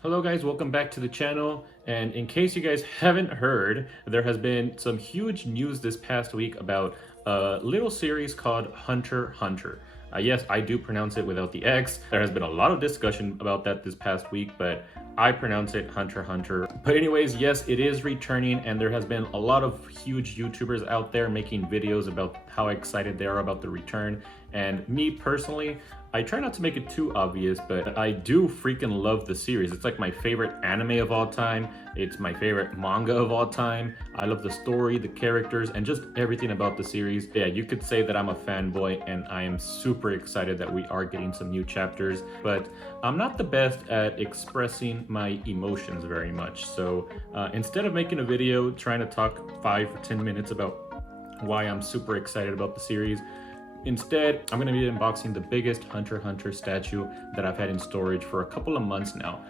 Hello guys, welcome back to the channel. And in case you guys haven't heard, there has been some huge news this past week about a little series called Hunter x Hunter. Yes, I do pronounce it without the X. There has been a lot of discussion about that this past week, but I pronounce it Hunter x Hunter. But anyways, yes, it is returning, and there has been a lot of huge YouTubers out there making videos about how excited they are about the return. And me personally, I try not to make it too obvious, but I do freaking love the series. It's like my favorite anime of all time. It's my favorite manga of all time. I love the story, the characters, and just everything about the series. Yeah, you could say that I'm a fanboy, and I am super excited that we are getting some new chapters, but I'm not the best at expressing my emotions very much. So instead of making a video trying to talk 5 or 10 minutes about why I'm super excited about the series, instead, I'm going to be unboxing the biggest Hunter x Hunter statue that I've had in storage for a couple of months now.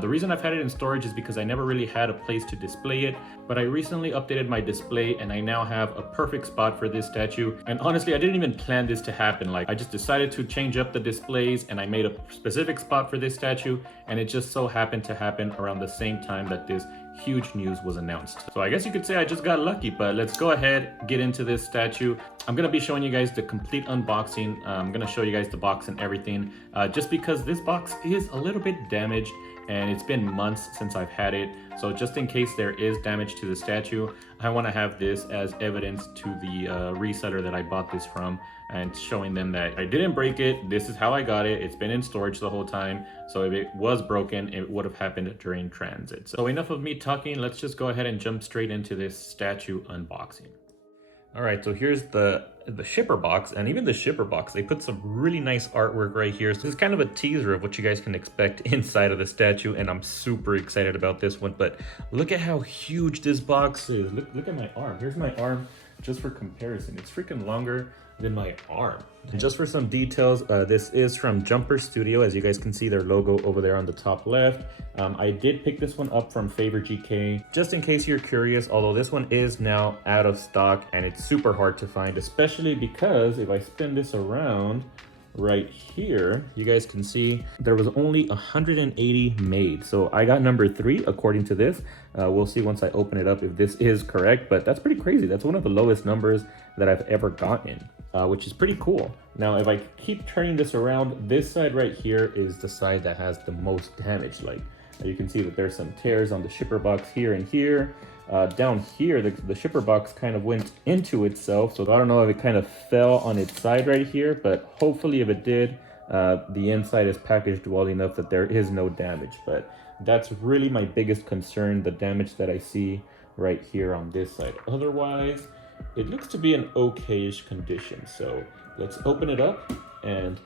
The reason I've had it in storage is because I never really had a place to display it, but I recently updated my display and I now have a perfect spot for this statue. And honestly, I didn't even plan this to happen. Like, I just decided to change up the displays and I made a specific spot for this statue, and it just so happened to happen around the same time that this huge news was announced. So I guess you could say I just got lucky, but let's go ahead, get into this statue. I'm gonna be showing you guys the complete unboxing. I'm gonna show you guys the box and everything, just because this box is a little bit damaged and it's been months since I've had it. So just in case there is damage to the statue, I wanna have this as evidence to the reseller that I bought this from, and showing them that I didn't break it. This is how I got it. It's been in storage the whole time. So if it was broken, it would have happened during transit. So enough of me talking. Let's just go ahead and jump straight into this statue unboxing. All right, so here's the shipper box, and even the shipper box, they put some really nice artwork right here. So this is kind of a teaser of what you guys can expect inside of the statue, and I'm super excited about this one. But look at how huge this box is. Look at my arm. Here's my arm, just for comparison. It's freaking longer than my arm. And just for some details, this is from Jumper Studio. As you guys can see their logo over there on the top left. I did pick this one up from Favor GK, just in case you're curious, although this one is now out of stock and it's super hard to find, especially because if I spin this around right here, you guys can see there was only 180 made. So I got number 3 according to this. We'll see once I open it up if this is correct, but that's pretty crazy. That's one of the lowest numbers that I've ever gotten, which is pretty cool. Now, if I keep turning this around, this side right here is the side that has the most damage. Like, you can see that there's some tears on the shipper box here and here. Down here, the shipper box kind of went into itself, so I don't know if it kind of fell on its side right here, but hopefully if it did, the inside is packaged well enough that there is no damage. But that's really my biggest concern, the damage that I see right here on this side. Otherwise, it looks to be an okay-ish condition. So let's open it up and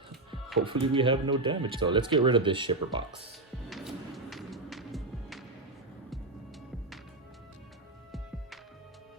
hopefully we have no damage. So let's get rid of this shipper box.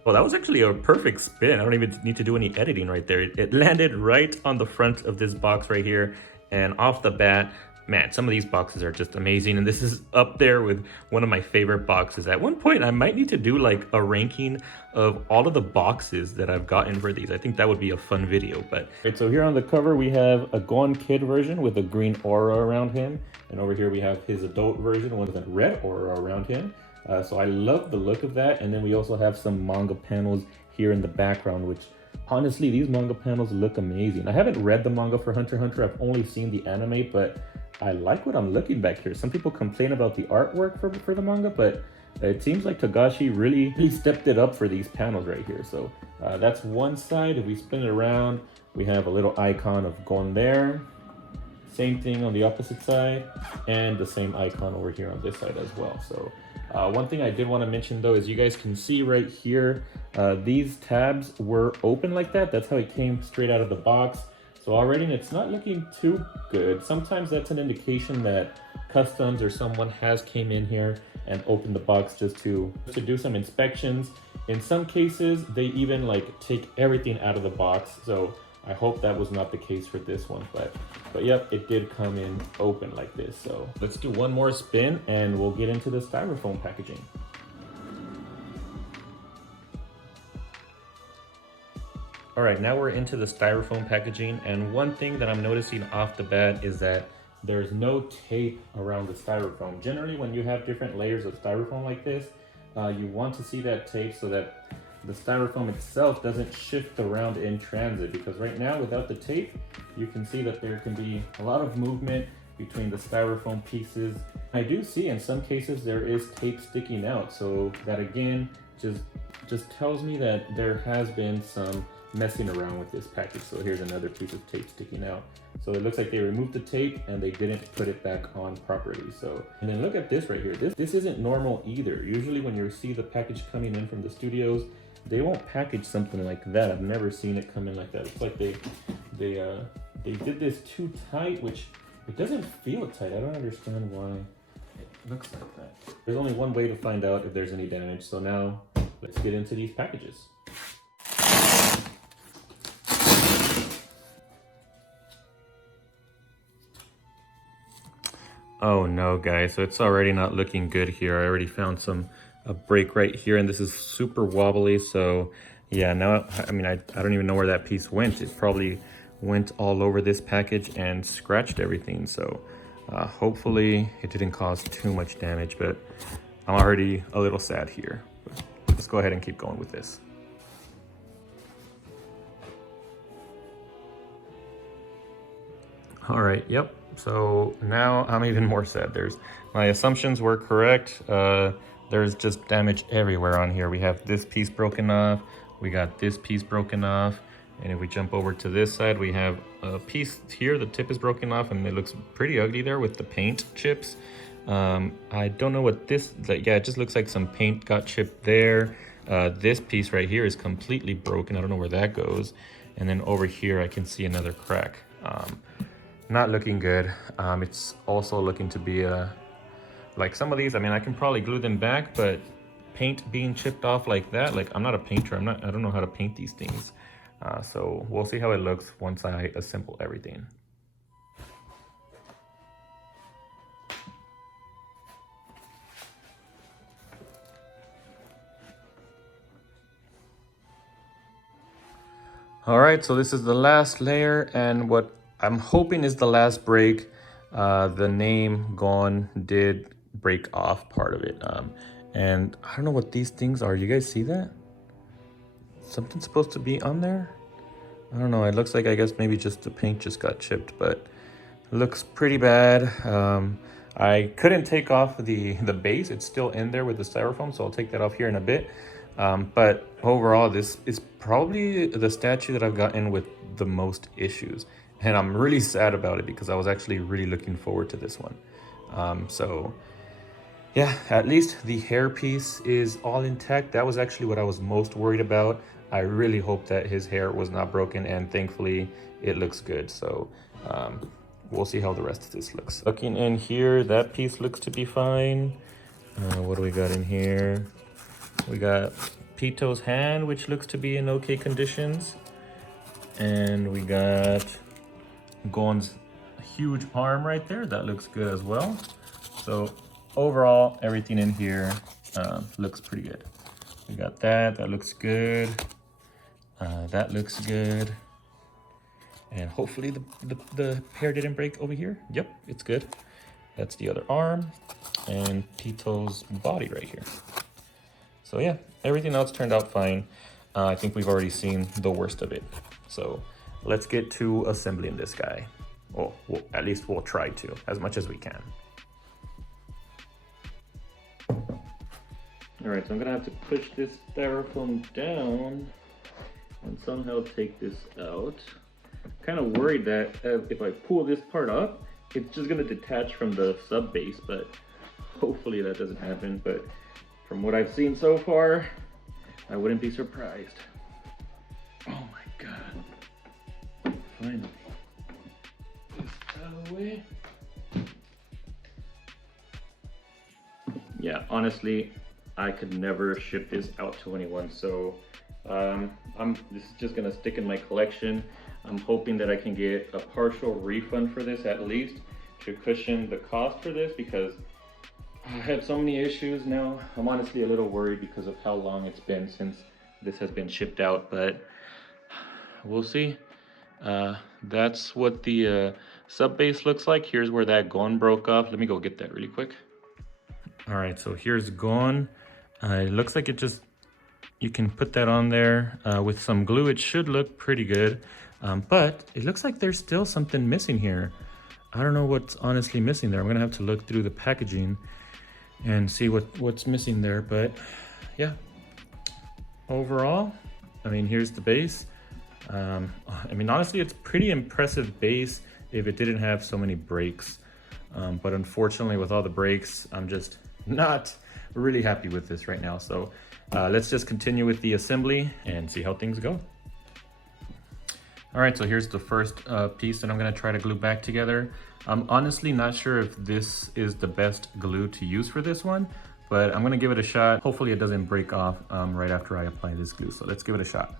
Well, that was actually a perfect spin. I don't even need to do any editing right there. It landed right on the front of this box right here. And off the bat, man, some of these boxes are just amazing. And this is up there with one of my favorite boxes. At one point, I might need to do like a ranking of all of the boxes that I've gotten for these. I think that would be a fun video. But right, so here on the cover, we have a Gon Kid version with a green aura around him. And over here, we have his adult version with a red aura around him. So I love the look of that. And then we also have some manga panels here in the background, which honestly, these manga panels look amazing. I haven't read the manga for Hunter x Hunter. I've only seen the anime, but I like what I'm looking back here. Some people complain about the artwork for the manga, but it seems like Togashi really stepped it up for these panels right here. So that's one side. If we spin it around, we have a little icon of Gon there. Same thing on the opposite side, and the same icon over here on this side as well. So one thing I did want to mention though is you guys can see right here, these tabs were open like that. That's how it came straight out of the box. So already it's not looking too good. Sometimes that's an indication that customs or someone has came in here and opened the box just to do some inspections. In some cases, they even like take everything out of the box. So I hope that was not the case for this one, but yep, it did come in open like this. So let's do one more spin and we'll get into the styrofoam packaging. All right, now we're into the styrofoam packaging, and one thing that I'm noticing off the bat is that there's no tape around the styrofoam. Generally, when you have different layers of styrofoam like this, you want to see that tape so that the styrofoam itself doesn't shift around in transit, because right now without the tape, you can see that there can be a lot of movement between the styrofoam pieces. I do see in some cases there is tape sticking out, so that again just tells me that there has been some messing around with this package. So here's another piece of tape sticking out. So it looks like they removed the tape and they didn't put it back on properly. So, and then look at this right here. This isn't normal either. Usually when you see the package coming in from the studios, they won't package something like that. I've never seen it come in like that. It's like they did this too tight, which it doesn't feel tight. I don't understand why it looks like that. There's only one way to find out if there's any damage. So now let's get into these packages. Oh no, guys, so it's already not looking good here. I already found a break right here, and this is super wobbly. So yeah, now, I mean, I don't even know where that piece went. It probably went all over this package and scratched everything. So hopefully it didn't cause too much damage, but I'm already a little sad here. But let's go ahead and keep going with this. All right, yep. So now I'm even more sad. My assumptions were correct. There's just damage everywhere on here. We have this piece broken off. We got this piece broken off. And if we jump over to this side, we have a piece here. The tip is broken off and it looks pretty ugly there with the paint chips. I don't know what this, yeah, it just looks like some paint got chipped there. This piece right here is completely broken. I don't know where that goes. And then over here, I can see another crack. Not looking good. It's also looking to be like some of these, I mean, I can probably glue them back, but paint being chipped off like that, like I'm not a painter, I don't know how to paint these things. So we'll see how it looks once I assemble everything. All right, so this is the last layer, and what I'm hoping is the last break. The name gone did break off part of it. And I don't know what these things are. You guys see that? Something's supposed to be on there? I don't know. It looks like, I guess maybe just the paint just got chipped, but it looks pretty bad. I couldn't take off the base. It's still in there with the styrofoam, so I'll take that off here in a bit. But overall, this is probably the statue that I've gotten with the most issues. And I'm really sad about it because I was actually really looking forward to this one. So yeah, at least the hair piece is all intact. That was actually what I was most worried about. I really hope that his hair was not broken, and thankfully it looks good. So we'll see how the rest of this looks. Looking in here, that piece looks to be fine. What do we got in here? We got Pitou's hand, which looks to be in okay conditions. And we got Gon's huge arm right there. That looks good as well. So overall, everything in here looks pretty good. We got that looks good. That looks good. And hopefully the hair didn't break over here. Yep, it's good. That's the other arm and Pitou's body right here. So yeah, everything else turned out fine. I think we've already seen the worst of it. So let's get to assembling this guy. Well, at least we'll try to, as much as we can. All right, so I'm gonna have to push this styrofoam down and somehow take this out. Kind of worried that if I pull this part up, it's just gonna detach from the sub base, but hopefully that doesn't happen. But from what I've seen so far, I wouldn't be surprised. Oh my God, finally. This out of the way. Yeah, honestly, I could never ship this out to anyone, so this is just gonna stick in my collection. I'm hoping that I can get a partial refund for this at least to cushion the cost for this, because I had so many issues now. I'm honestly a little worried because of how long it's been since this has been shipped out, but we'll see. That's what the sub base looks like. Here's where that gun broke off. Let me go get that really quick. All right, so here's gun. It looks like it just, you can put that on there with some glue. It should look pretty good, but it looks like there's still something missing here. I don't know what's honestly missing there. I'm gonna have to look through the packaging and see what's missing there, but yeah. Overall, I mean, here's the base. I mean, honestly, it's pretty impressive base if it didn't have so many breaks. But unfortunately, with all the breaks, I'm just not really happy with this right now. So let's just continue with the assembly and see how things go. All right, so here's the first piece that I'm gonna try to glue back together. I'm honestly not sure if this is the best glue to use for this one, but I'm gonna give it a shot. Hopefully it doesn't break off right after I apply this glue. So let's give it a shot.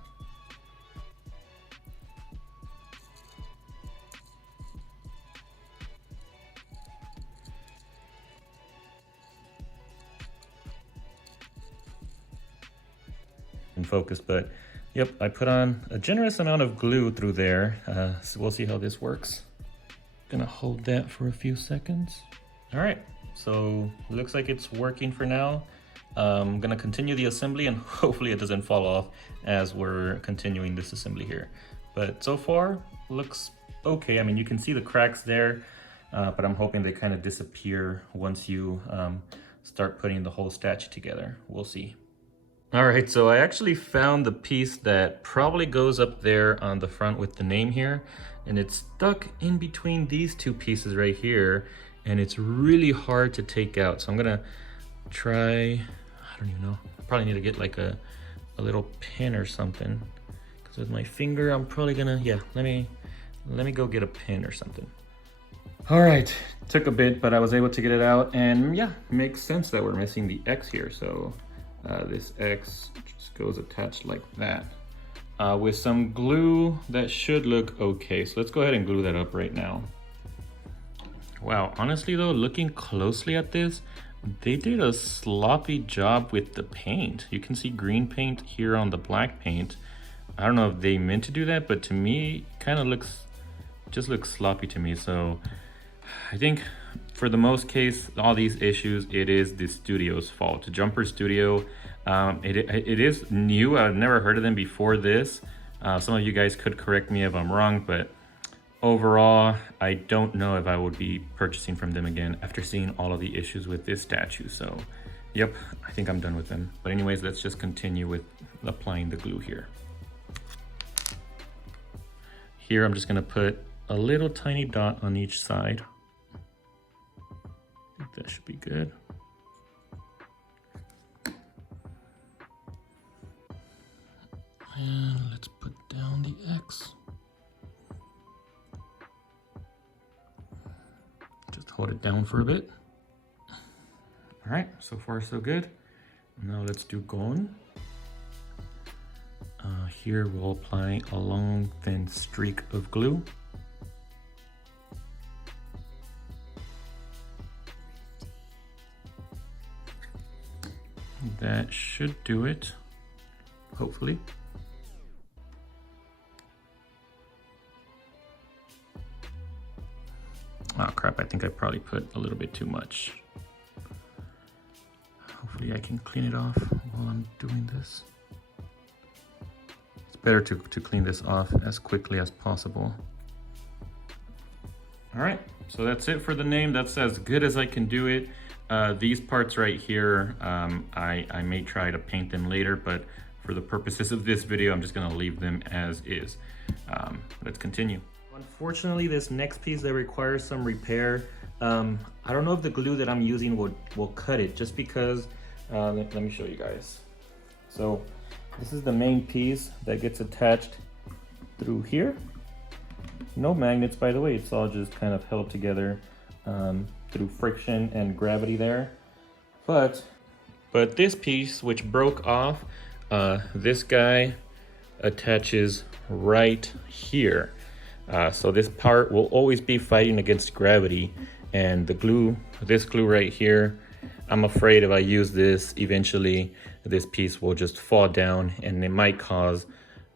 In focus, but yep, I put on a generous amount of glue through there. So we'll see how this works. Gonna hold that for a few seconds. All right, so it looks like it's working for now. I'm gonna continue the assembly and hopefully it doesn't fall off as we're continuing this assembly here. But so far, looks okay. I mean, you can see the cracks there, but I'm hoping they kind of disappear once you start putting the whole statue together. We'll see. All right, so I actually found the piece that probably goes up there on the front with the name here, and it's stuck in between these two pieces right here, and it's really hard to take out. So I'm gonna try, I don't even know, I probably need to get like a little pin or something, because with my finger, I'm probably gonna, yeah, let me go get a pin or something. All right, took a bit, but I was able to get it out, and yeah, makes sense that we're missing the X here, so this X just goes attached like that. With some glue, that should look okay. So let's go ahead and glue that up right now. Wow, honestly though, looking closely at this, they did a sloppy job with the paint. You can see green paint here on the black paint. I don't know if they meant to do that, but to me, kind of just looks sloppy to me. So I think for the most case, all these issues, it is the studio's fault. Jumper Studio, it is new. I've never heard of them before this. Some of you guys could correct me if I'm wrong, but overall, I don't know if I would be purchasing from them again after seeing all of the issues with this statue. So, yep, I think I'm done with them. But anyways, let's just continue with applying the glue here. Here, I'm just gonna put a little tiny dot on each side. I think that should be good. And let's put down the X. Just hold it down for a bit. All right, so far so good. Now let's do Gon. Here we'll apply a long thin streak of glue. That should do it, hopefully. Oh crap, I think I probably put a little bit too much. Hopefully I can clean it off while I'm doing this. It's better to clean this off as quickly as possible. All right, so that's it for the name. That's as good as I can do it. These parts right here, I may try to paint them later, but for the purposes of this video, I'm just gonna leave them as is. Let's continue. Unfortunately, this next piece that requires some repair, I don't know if the glue that I'm using will cut it, just because, let me show you guys. So this is the main piece that gets attached through here. No magnets, by the way, it's all just kind of held together through friction and gravity there. But this piece, which broke off, this guy attaches right here. So this part will always be fighting against gravity, and the glue, this glue right here, I'm afraid if I use this, eventually this piece will just fall down and it might cause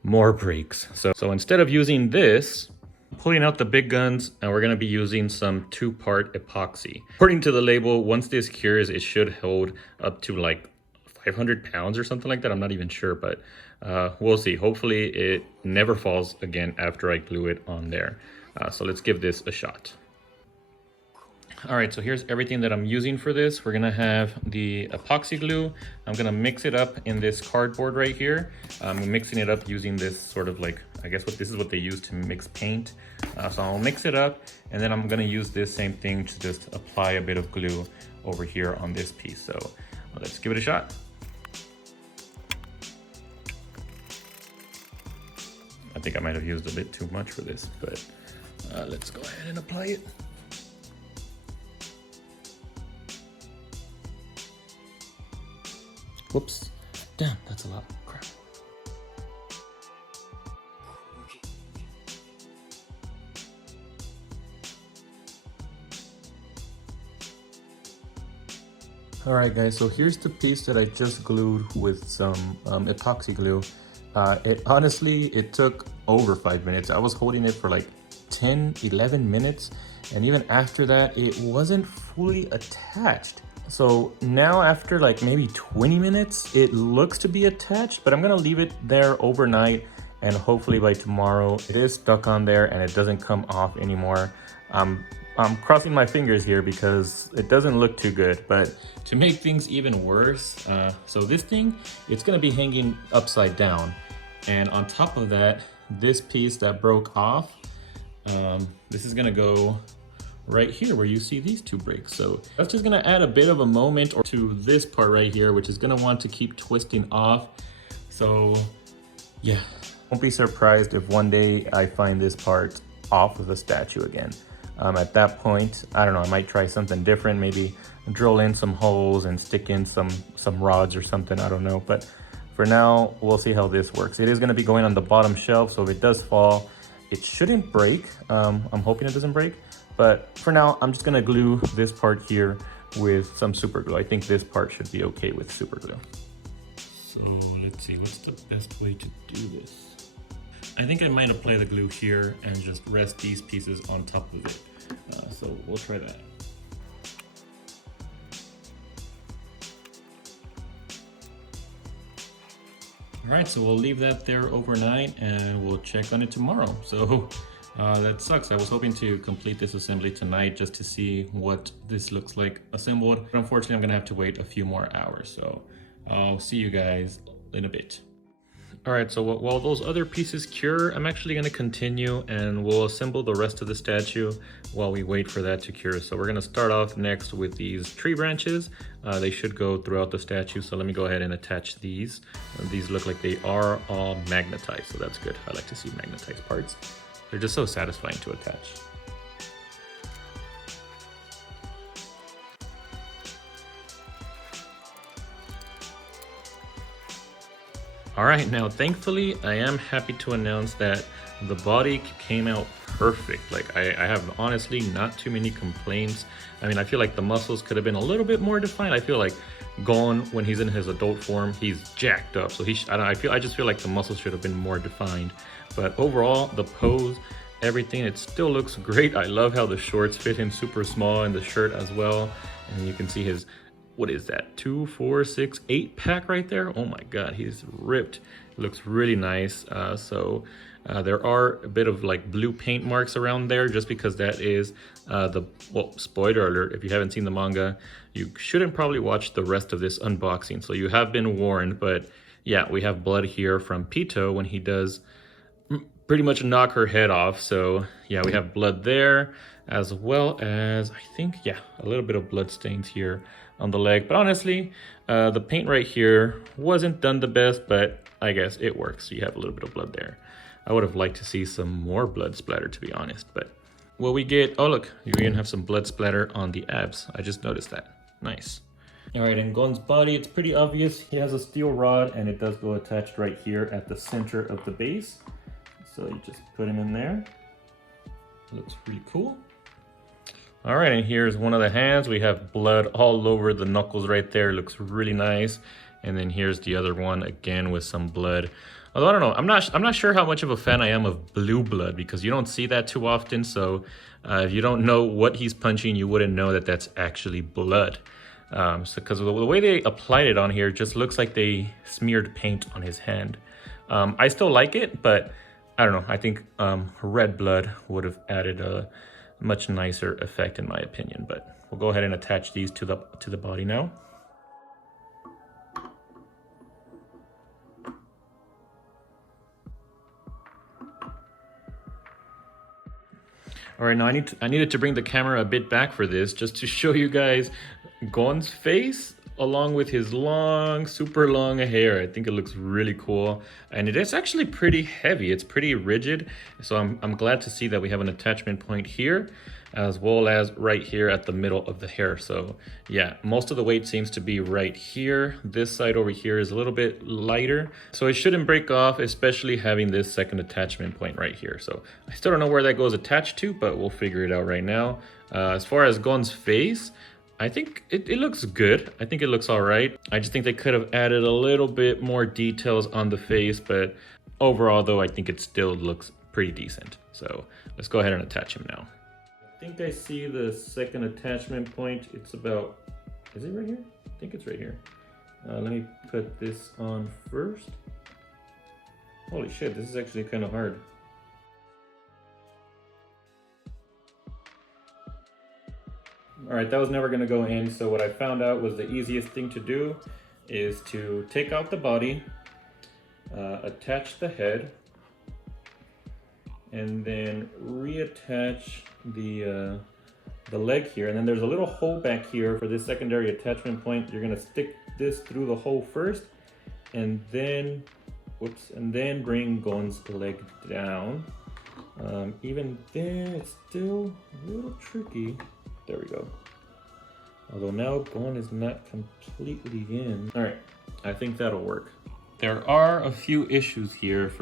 more breaks. So instead of using this, pulling out the big guns, and we're gonna be using some 2-part epoxy. According to the label, once this cures, it should hold up to like 500 pounds or something like that. I'm not even sure, but we'll see. Hopefully it never falls again after I glue it on there. So let's give this a shot. All right, so here's everything that I'm using for this. We're gonna have the epoxy glue. I'm gonna mix it up in this cardboard right here. I'm mixing it up using this sort of like, I guess this is what they use to mix paint. So I'll mix it up, and then I'm gonna use this same thing to just apply a bit of glue over here on this piece. So let's give it a shot. I think I might have used a bit too much for this, but let's go ahead and apply it. Whoops, damn, that's a lot, crap. All right guys, so here's the piece that I just glued with some epoxy glue. It took over 5 minutes. I was holding it for like 10-11 minutes, and even after that it wasn't fully attached. So now after like maybe 20 minutes, it looks to be attached, but I'm gonna leave it there overnight, and hopefully by tomorrow it is stuck on there and it doesn't come off anymore. I'm crossing my fingers here because it doesn't look too good. But to make things even worse, so this thing, it's gonna be hanging upside down. And on top of that, this piece that broke off, this is gonna go right here where you see these two breaks. So that's just gonna add a bit of a moment or to this part right here, which is gonna want to keep twisting off. So yeah, won't be surprised if one day I find this part off of the statue again. At that point, I don't know, I might try something different, maybe drill in some holes and stick in some rods or something, I don't know. But for now, we'll see how this works. It is gonna be going on the bottom shelf, so if it does fall, it shouldn't break. I'm hoping it doesn't break. But for now, I'm just gonna glue this part here with some super glue. I think this part should be okay with super glue. So let's see, what's the best way to do this? I think I might apply the glue here and just rest these pieces on top of it. So we'll try that. All right, so we'll leave that there overnight and we'll check on it tomorrow. So that sucks. I was hoping to complete this assembly tonight just to see what this looks like assembled. But unfortunately, I'm gonna have to wait a few more hours. So I'll see you guys in a bit. All right, so while those other pieces cure, I'm actually gonna continue and we'll assemble the rest of the statue while we wait for that to cure. So we're gonna start off next with these tree branches. They should go throughout the statue. So let me go ahead and attach these. These look like they are all magnetized, so that's good. I like to see magnetized parts. They're just so satisfying to attach. All right, now thankfully I am happy to announce that the body came out perfect. Like I have honestly not too many complaints. I mean, I feel like the muscles could have been a little bit more defined. I feel like Gon, when he's in his adult form, he's jacked up. So I just feel like the muscles should have been more defined. But overall, the pose, everything, it still looks great. I love how the shorts fit him super small and the shirt as well. And you can see his, what is that, 2, 4, 6, 8 pack right there? Oh my God, he's ripped. It looks really nice. There are a bit of like blue paint marks around there just because that is well, spoiler alert, if you haven't seen the manga, you shouldn't probably watch the rest of this unboxing. So you have been warned, but yeah, we have blood here from Pitou when he does pretty much knock her head off. So yeah, we have blood there, as well as, I think, yeah, a little bit of blood stains here on the leg. But honestly, the paint right here wasn't done the best, but I guess it works. You have a little bit of blood there. I would have liked to see some more blood splatter, to be honest, but what we get, oh look, you even have some blood splatter on the abs. I just noticed that. Nice. All right, in Gon's body, it's pretty obvious. He has a steel rod and it does go attached right here at the center of the base. So you just put him in there. Looks pretty cool. All right, and here's one of the hands. We have blood all over the knuckles right there. Looks really nice. And then here's the other one, again with some blood Although I don't know, I'm not sure how much of a fan I am of blue blood because you don't see that too often. So if you don't know what he's punching, you wouldn't know that that's actually blood. Because the way they applied it on here just looks like they smeared paint on his hand. I still like it, but I don't know. I think red blood would have added a much nicer effect in my opinion. But we'll go ahead and attach these to the body now. All right, now I needed to bring the camera a bit back for this just to show you guys Gon's face along with his long, super long hair. I think it looks really cool. And it is actually pretty heavy. It's pretty rigid. So I'm glad to see that we have an attachment point here as well as right here at the middle of the hair. So yeah, most of the weight seems to be right here. This side over here is a little bit lighter. So it shouldn't break off, especially having this second attachment point right here. So I still don't know where that goes attached to, but we'll figure it out right now. As far as Gon's face, I think it looks good. I think it looks all right. I just think they could have added a little bit more details on the face, but overall though, I think it still looks pretty decent. So let's go ahead and attach him now. I think I see the second attachment point. It's about, is it right here? I think it's right here. Let me put this on first. Holy shit, this is actually kind of hard. All right, that was never gonna go in. So what I found out was the easiest thing to do is to take out the body, attach the head, and then reattach the leg here. And then there's a little hole back here for this secondary attachment point. You're gonna stick this through the hole first, and then, whoops, and then bring Gon's leg down. Even then, it's still a little tricky. There we go. Although now Gon is not completely in. All right, I think that'll work. There are a few issues here.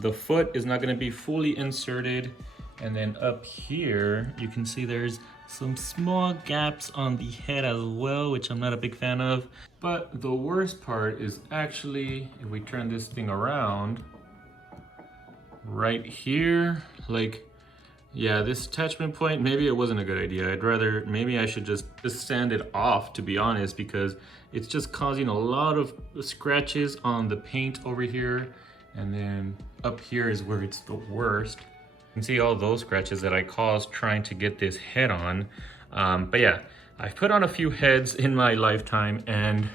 The foot is not gonna be fully inserted. And then up here, you can see there's some small gaps on the head as well, which I'm not a big fan of. But the worst part is actually, if we turn this thing around, right here, like, yeah, this attachment point, maybe it wasn't a good idea. Maybe I should just sand it off, to be honest, because it's just causing a lot of scratches on the paint over here. And then up here is where it's the worst. You can see all those scratches that I caused trying to get this head on. But yeah, I've put on a few heads in my lifetime, and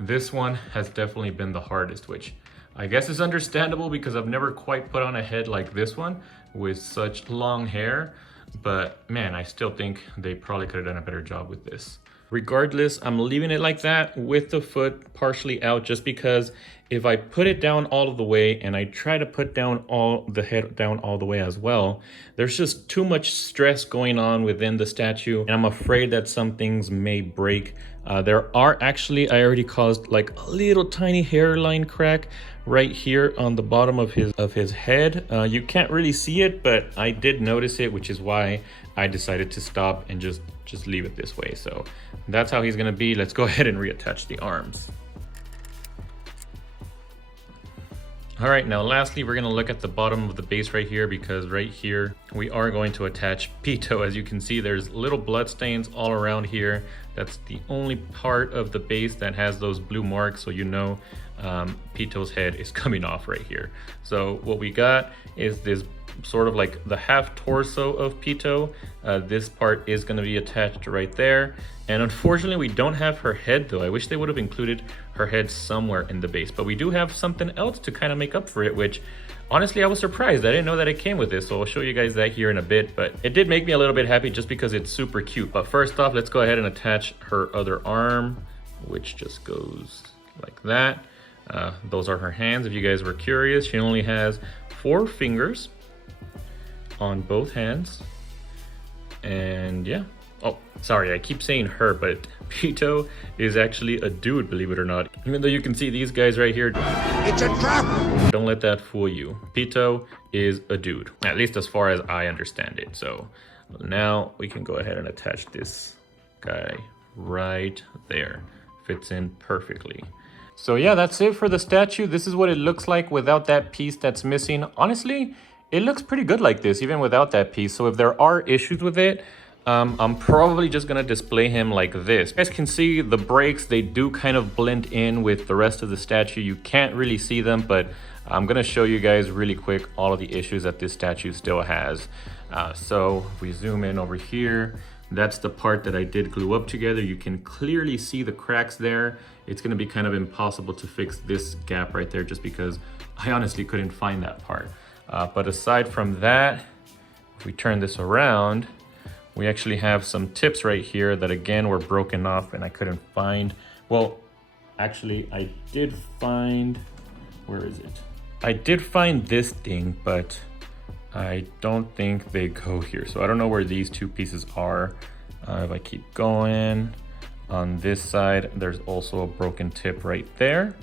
this one has definitely been the hardest, which I guess is understandable because I've never quite put on a head like this one with such long hair. But man, I still think they probably could have done a better job with this. Regardless, I'm leaving it like that with the foot partially out, just because if I put it down all of the way and I try to put down the head down all the way as well, there's just too much stress going on within the statue, and I'm afraid that some things may break. There are actually, I already caused like a little tiny hairline crack right here on the bottom of his head. You can't really see it, but I did notice it, which is why I decided to stop and just leave it this way. So that's how he's gonna be. Let's go ahead and reattach the arms. All right, now lastly, we're gonna look at the bottom of the base right here, because right here, we are going to attach Pitou. As you can see, there's little blood stains all around here. That's the only part of the base that has those blue marks, so you know Pitou's head is coming off right here. So what we got is this sort of like the half torso of Pitou. This part is gonna be attached right there. And unfortunately, we don't have her head though. I wish they would have included her head somewhere in the base, but we do have something else to kind of make up for it, which honestly, I was surprised. I didn't know that it came with this, so I'll show you guys that here in a bit, but it did make me a little bit happy just because it's super cute. But first off, let's go ahead and attach her other arm, which just goes like that. Those are her hands, if you guys were curious. She only has 4 fingers on both hands. And yeah. Oh, sorry, I keep saying her, but Pitou is actually a dude, believe it or not. Even though you can see these guys right here. It's a trap! Don't let that fool you. Pitou is a dude, at least as far as I understand it. So now we can go ahead and attach this guy right there. Fits in perfectly. So yeah, that's it for the statue. This is what it looks like without that piece that's missing. Honestly, it looks pretty good like this, even without that piece. So if there are issues with it, I'm probably just gonna display him like this. You guys can see the breaks, they do kind of blend in with the rest of the statue. You can't really see them, but I'm gonna show you guys really quick all of the issues that this statue still has. So if we zoom in over here, that's the part that I did glue up together. You can clearly see the cracks there. It's gonna be kind of impossible to fix this gap right there just because I honestly couldn't find that part. But aside from that, if we turn this around, we actually have some tips right here that again were broken off and I couldn't find. Well, actually I did find, where is it? I did find this thing, but I don't think they go here. So I don't know where these two pieces are. If I keep going, on this side, there's also a broken tip right there.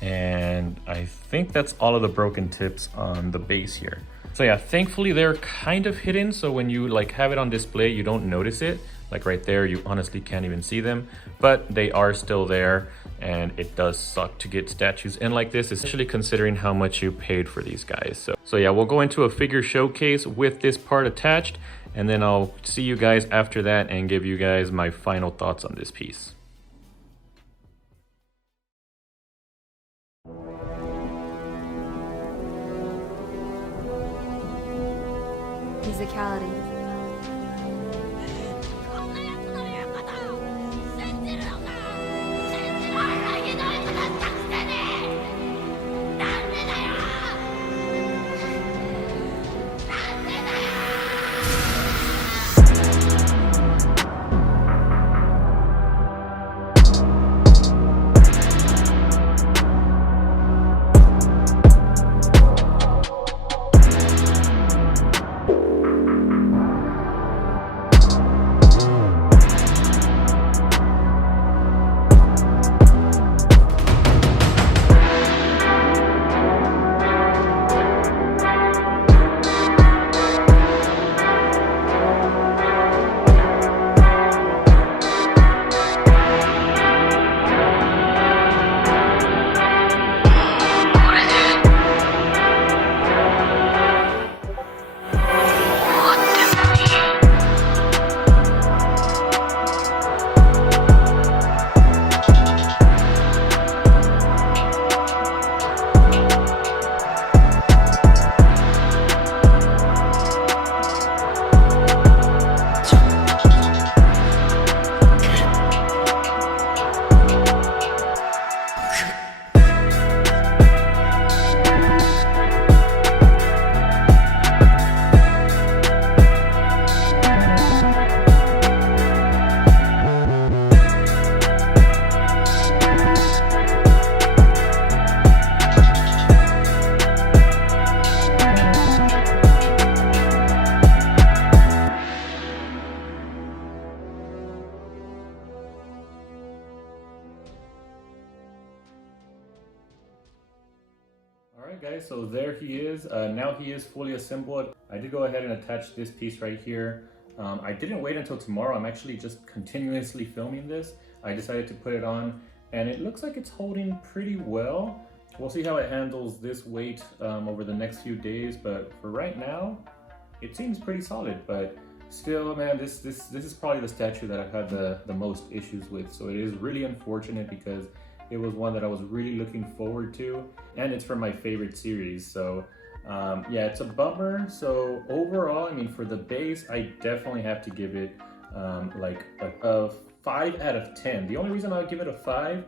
And I think that's all of the broken tips on the base here. So yeah, thankfully they're kind of hidden. So when you like have it on display, you don't notice it. Like right there, you honestly can't even see them, but they are still there. And it does suck to get statues in like this, especially considering how much you paid for these guys. So yeah, we'll go into a figure showcase with this part attached, and then I'll see you guys after that and give you guys my final thoughts on this piece. Musicality. Alright guys, so there he is. Now he is fully assembled. I did go ahead and attach this piece right here. I didn't wait until tomorrow. I'm actually just continuously filming this. I decided to put it on and it looks like it's holding pretty well. We'll see how it handles this weight over the next few days, but for right now, it seems pretty solid. But still, man, this is probably the statue that I've had the most issues with. So it is really unfortunate because it was one that I was really looking forward to, and it's from my favorite series. So yeah, it's a bummer. So overall, I mean, for the base, I definitely have to give it like a 5 out of 10. The only reason I would give it a 5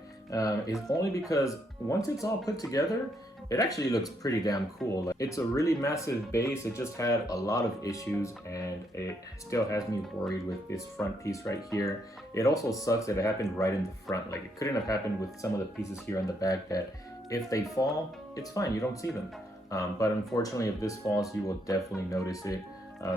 is only because once it's all put together, it actually looks pretty damn cool. Like, it's a really massive base. It just had a lot of issues and it still has me worried with this front piece right here. It also sucks that it happened right in the front. Like, it couldn't have happened with some of the pieces here on the back that if they fall, it's fine, you don't see them. But unfortunately, if this falls, you will definitely notice it.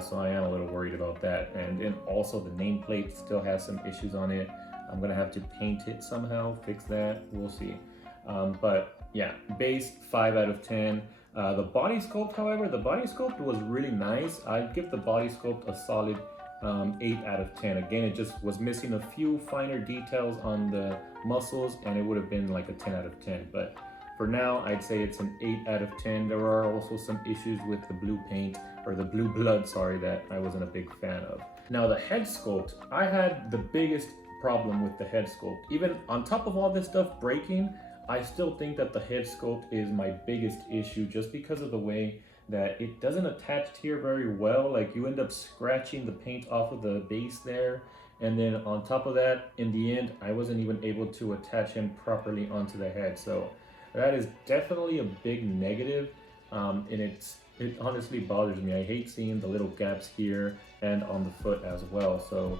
So I am a little worried about that. And then also the nameplate still has some issues on it. I'm gonna have to paint it somehow, fix that, we'll see. But yeah, base 5 out of 10. The body sculpt, however, the body sculpt was really nice. I'd give the body sculpt a solid 8 out of 10. Again, it just was missing a few finer details on the muscles, and it would have been like a 10 out of 10. But for now, I'd say it's an 8 out of 10. There are also some issues with the blue paint, or the blue blood, sorry, that I wasn't a big fan of. Now the head sculpt, I had the biggest problem with the head sculpt. Even on top of all this stuff breaking, I still think that the head sculpt is my biggest issue, just because of the way that it doesn't attach here very well. Like, you end up scratching the paint off of the base there, and then on top of that, in the end, I wasn't even able to attach him properly onto the head. So that is definitely a big negative, and it honestly bothers me. I hate seeing the little gaps here and on the foot as well. So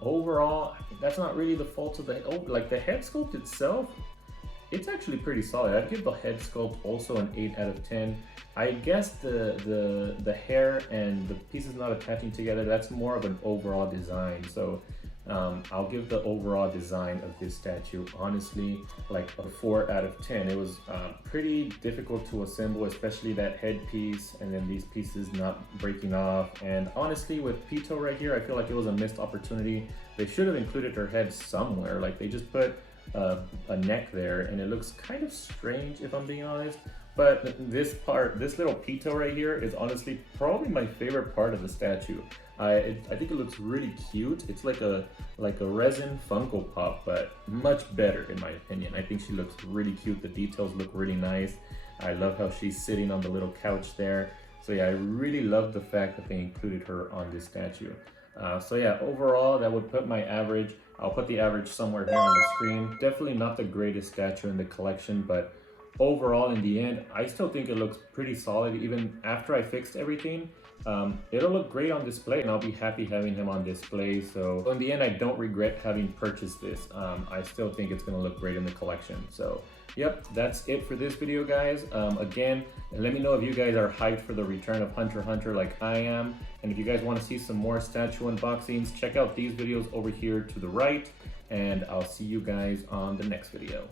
overall, that's not really the fault of the head sculpt itself. It's actually pretty solid. I'd give the head sculpt also an 8 out of 10. I guess the hair and the pieces not attaching together, that's more of an overall design. So I'll give the overall design of this statue, honestly, like a 4 out of 10. It was pretty difficult to assemble, especially that headpiece, and then these pieces not breaking off. And honestly, with Pitou right here, I feel like it was a missed opportunity. They should have included her head somewhere. Like, they just put a neck there, and it looks kind of strange, if I'm being honest. But this little Pitou right here is honestly probably my favorite part of the statue. I think it looks really cute. It's like a resin Funko Pop, but much better in my opinion. I think she looks really cute. The details look really nice. I love how she's sitting on the little couch there. So yeah, I really love the fact that they included her on this statue. So yeah, overall, that would put my average. I'll put the average somewhere here on the screen. Definitely not the greatest statue in the collection, but overall, in the end, I still think it looks pretty solid. Even after I fixed everything, it'll look great on display, and I'll be happy having him on display. So in the end, I don't regret having purchased this. I still think it's gonna look great in the collection. So yep, that's it for this video, guys. Again, let me know if you guys are hyped for the return of Hunter x Hunter like I am. And if you guys want to see some more statue unboxings, check out these videos over here to the right. And I'll see you guys on the next video.